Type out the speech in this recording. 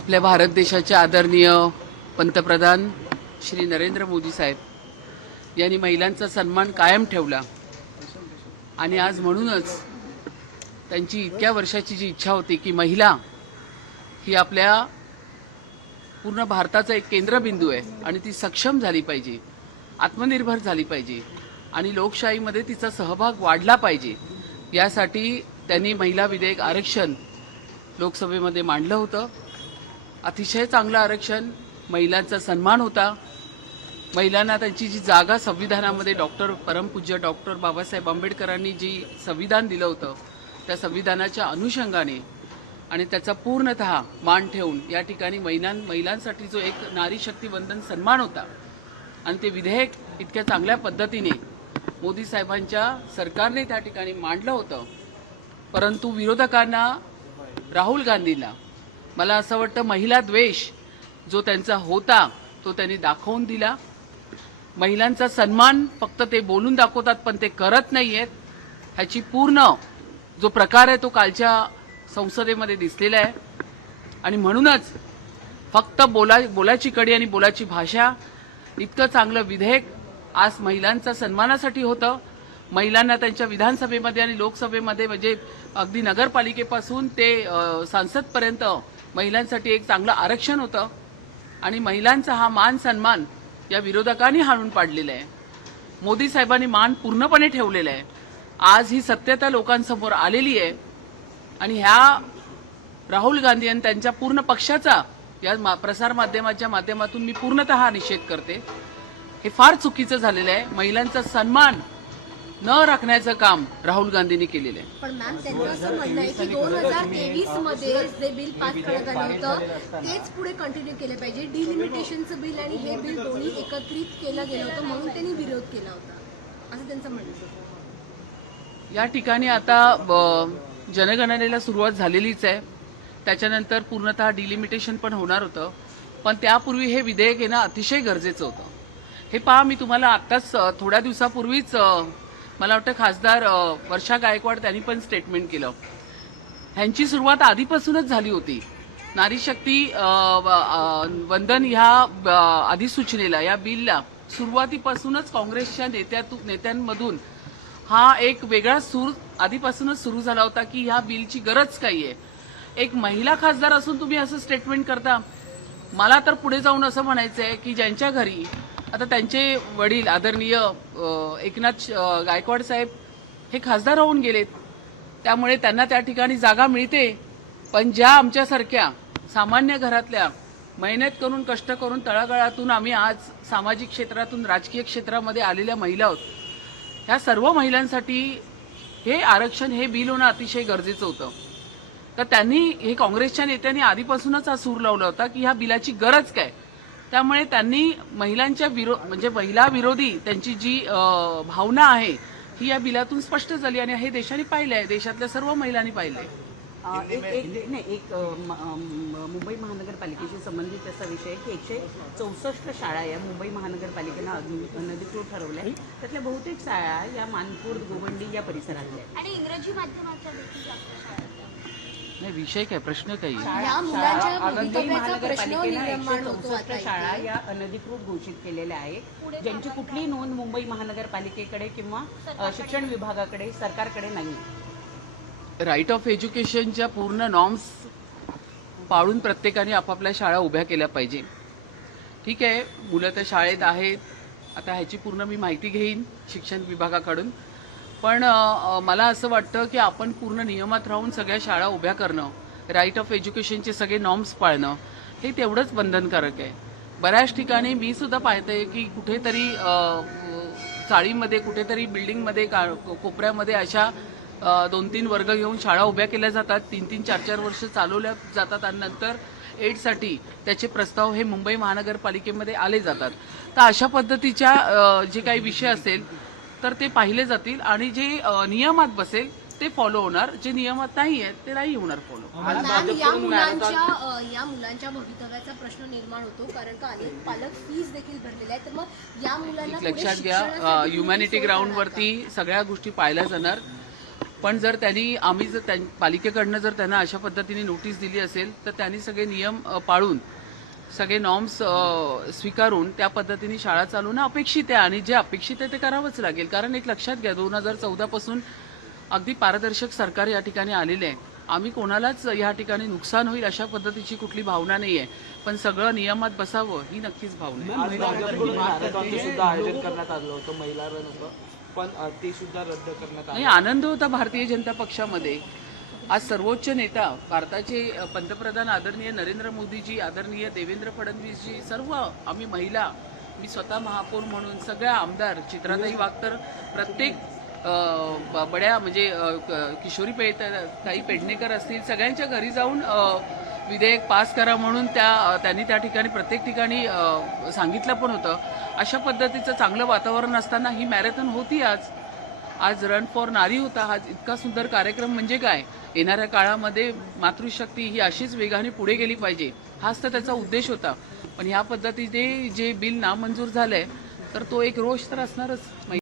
आपल्या भारत देशाचे आदरणीय पंतप्रधान श्री नरेंद्र मोदी साहेब यांनी महिलांचा सन्मान कायम ठेवला आणि आज म्हणूनच त्यांची इतक्या वर्षाची जी इच्छा होती की महिला ही आपल्या पूर्ण भारताचा एक केंद्रबिंदू आहे आणि ती सक्षम झाली पाहिजे, आत्मनिर्भर झाली पाहिजे आणि लोकशाहीमध्ये तिचा सहभाग वाढला पाहिजे, यासाठी त्यांनी महिला विधेयक आरक्षण लोकसभेमध्ये मांडलं होतं। अतिशय चांगलं आरक्षण, महिलांचा सन्मान होता, महिलांना त्यांची जी जागा संविधानामध्ये परमपूज्य डॉक्टर बाबासाहेब आंबेडकरांनी जी संविधान दिलं होतं त्या संविधानाच्या अनुषंगाने आणि त्याचा पूर्णतः मान ठेवून या ठिकाणी महिलांसाठी जो एक नारी शक्ती वंदन सन्मान होता आणि ते विधेयक इतक्या चांगल्या पद्धतीने मोदी साहेबांच्या सरकारने त्या ठिकाणी मांडलं होतं। परंतु विरोधकांना, राहुल गांधींना, मला असं वाटतं महिला द्वेष जो त्यांचा होता तो त्यांनी दाखवून दिला। महिलांचा सन्मान फक्त ते बोलून दाखवतात पण ते करत नाहीयेत, ह्याची पूर्ण जो प्रकार आहे तो कालच्या संसदेमध्ये दिसलेला आहे आणि म्हणूनच फक्त बोलाची कडी आणि बोलाची भाषा इतकं चांगलं विधेयक आज महिलांचा सन्मानासाठी होतं। महिलांना त्यांच्या विधानसभेमध्ये आणि लोकसभेमध्ये म्हणजे अगदी नगरपालिकेपासून ते संसदपर्यंत महिलांसाठी एक चांगलं आरक्षण होतं आणि महिलांचा हा मान सन्मान या विरोधकांनी हाणून पाडलेला आहे। मोदी साहेबांनी मान पूर्णपणे ठेवलेला आहे। आज ही सत्यता लोकांसमोर आलेली आहे आणि ह्या राहुल गांधी आणि त्यांच्या पूर्ण पक्षाचा या प्रसार माध्यमाच्या माध्यमातून मी पूर्णतः निषेध करते। हे फार चुकीचं झालेलं आहे। महिलांचा सन्मान न राखण्याचं काम राहुल गांधींनी केलेलं आहे। पण मॅम त्यांचं असं म्हणणं आहे की 2023 मध्ये जे बिल पास करण्यात आलं होतं तेच पुढे कंटिन्यू केलं पाहिजे। डिलिमिटेशनचं बिल आणि हे बिल दोन्ही एकत्रित केलं गेलं होतं म्हणून त्यांनी विरोध केला होता असं त्यांचं म्हणणं आहे। या ठिकाणी आता जनगणनेला सुरुवात झालेलीच आहे, त्याच्यानंतर पूर्णतः डिलिमिटेशन पण होणार होतं, पण त्यापूर्वी हे विधेयक येणं अतिशय गरजेचं होतं। हे पहा, मी तुम्हाला आत्ताच थोड्या दिवसापूर्वीच मला वाटतं खासदार वर्षा गायकवाड त्यांनी पण स्टेटमेंट केलं। ह्यांची सुरुवात आधीपासूनच झाली होती। नारी शक्ती वंदन ह्या अधिसूचनेला, या बिलला सुरुवातीपासूनच काँग्रेसच्या नेत्यांमधून हा एक वेगळा सूर आधीपासूनच सुरू झाला होता की ह्या बिलची गरज काय आहे। एक महिला खासदार असून तुम्ही असं स्टेटमेंट करता। मला तर पुढे जाऊन असं म्हणायचं आहे की ज्यांच्या घरी आता त्यांचे वडील आदरणीय एकनाथ गायकवाड साहेब हे खासदार होऊन गेलेत, त्यामुळे त्यांना त्या ठिकाणी जागा मिळते, पण ज्या आमच्यासारख्या सामान्य घरातल्या मेहनत करून कष्ट करून तळागाळातून आम्ही आज सामाजिक क्षेत्रातून राजकीय क्षेत्रामध्ये आलेल्या महिला आहोत, ह्या सर्व महिलांसाठी हे आरक्षण, हे बिल होणं अतिशय गरजेचं होतं। तर त्यांनी, हे काँग्रेसच्या नेत्यांनी आधीपासूनच हा सूर लावला होता की ह्या बिलाची गरज काय, त्यामुळे त्यांनी महिलांच्या म्हणजे महिला विरोधी त्यांची जी भावना आहे ही या बिलातून स्पष्ट झाली आणि हे देशाने पाहिलंय, देशातल्या सर्व महिलांनी पाहिलंय। एक मुंबई महानगरपालिकेशी संबंधित असा विषय की 164 शाळा या मुंबई महानगरपालिकेनं अनधिकृत ठरवल्या, त्यातल्या बहुतेक शाळा या मानपूर, गोवंडी या परिसरातल्या आणि इंग्रजी माध्यमाच्या देखील जास्त शाळा नाही, विषय काय, प्रश्न काही शाळा या अनधिकृत घोषित केलेल्या आहेत, ज्यांची कुठलीही नोंद मुंबई महानगरपालिकेकडे किंवा शिक्षण विभागाकडे, सरकारकडे नाही। राईट ऑफ एज्युकेशनच्या पूर्ण नॉर्म्स पाळून प्रत्येकाने आपापल्या शाळा उभ्या केल्या पाहिजे। ठीक आहे, मुलं तर शाळेत आहेत, आता ह्याची पूर्ण मी माहिती घेईन शिक्षण विभागाकडून, पण मला असं वाटतं की आपण पूर्ण नियमात राहून सगळ्या शाळा उभ्या करणं, राईट ऑफ एज्युकेशनचे सगळे नॉर्म्स पाळणं हे तेवढंच बंधनकारक आहे। बऱ्याच ठिकाणी मी सुद्धा पाहते की कुठेतरी चाळीमध्ये, कुठेतरी बिल्डिंगमध्ये, कोपऱ्यामध्ये अशा 2-3 वर्ग घेऊन शाळा उभ्या केल्या जातात, 3-3, 4-4 वर्ष चालवल्या जातात आणि नंतर एडसाठी त्याचे प्रस्ताव हे मुंबई महानगरपालिकेमध्ये आले जातात। तर अशा पद्धतीच्या जे काही विषय असेल तर ते पाहिले जातील आणि जे नियमात बसेल ते फॉलो होणार, जे नियमात नाही आहेत ते नाही होणार फॉलो। या मुलांच्या भवितव्याचा प्रश्न निर्माण होतो कारण का अनेक पालक फीस देखील भरलेल्या आहेत, तर मग या मुलांना लक्षात घ्या, ह्युमॅनिटी ग्राउंडवरती सगळ्या गोष्टी पाहिल्या जाणार। पण जर त्यांनी आम्ही जर पालिकेकडनं जर त्यांना अशा पद्धतीने नोटीस दिली असेल तर त्यांनी सगळे नियम पाळून सगळे नॉर्म्स स्वीकारून त्या पद्धतीने शाळा चालवणं अपेक्षित आहे आणि जे अपेक्षित आहे ते करावंच लागेल. कारण एक लक्षात घ्या 2014 पासून अगदी पारदर्शक सरकार या ठिकाणी आलेले आहे. आम्ही कोणालाच या ठिकाणी नुकसान होईल अशा पद्धतीची कुठली भावना नाही आहे, पण सगळं नियमात बसावं ही नक्कीच भावना आहे. आज राजापूर मॅरेथॉनचं सुद्धा आयोजन करण्यात आलं होतं, महिला रन होतं, पण ते सुद्धा रद्द करण्यात नाही, आलं. आनंद होता भारतीय जनता पक्षामध्ये. आज सर्वोच्च नेता भारताचे पंतप्रधान आदरणीय नरेंद्र मोदीजी, आदरणीय देवेंद्र फडणवीसजी, सर्व आम्ही महिला, मी स्वतः महापौर म्हणून सगळ्या आमदार, चित्राताई वागतर, प्रत्येक बड्या म्हणजे किशोरी ताई पेडणेकर असतील, सगळ्यांच्या घरी जाऊन विधेयक पास करा म्हणून त्यांनी त्या ठिकाणी प्रत्येक ठिकाणी सांगितलं पण होतं. अशा पद्धतीचं चांगलं वातावरण असताना ही मॅरेथॉन होती. आज रन फॉर नारी होता. हा इतका सुंदर कार्यक्रम म्हणजे काय, येणाऱ्या काळामध्ये मातृशक्ती ही अशीच वेगाने पुढे गेली पाहिजे, हाच तर त्याचा उद्देश होता. पण ह्या पद्धतीने जे बिल नामंजूर झालंय तर तो एक रोष तर असणारच.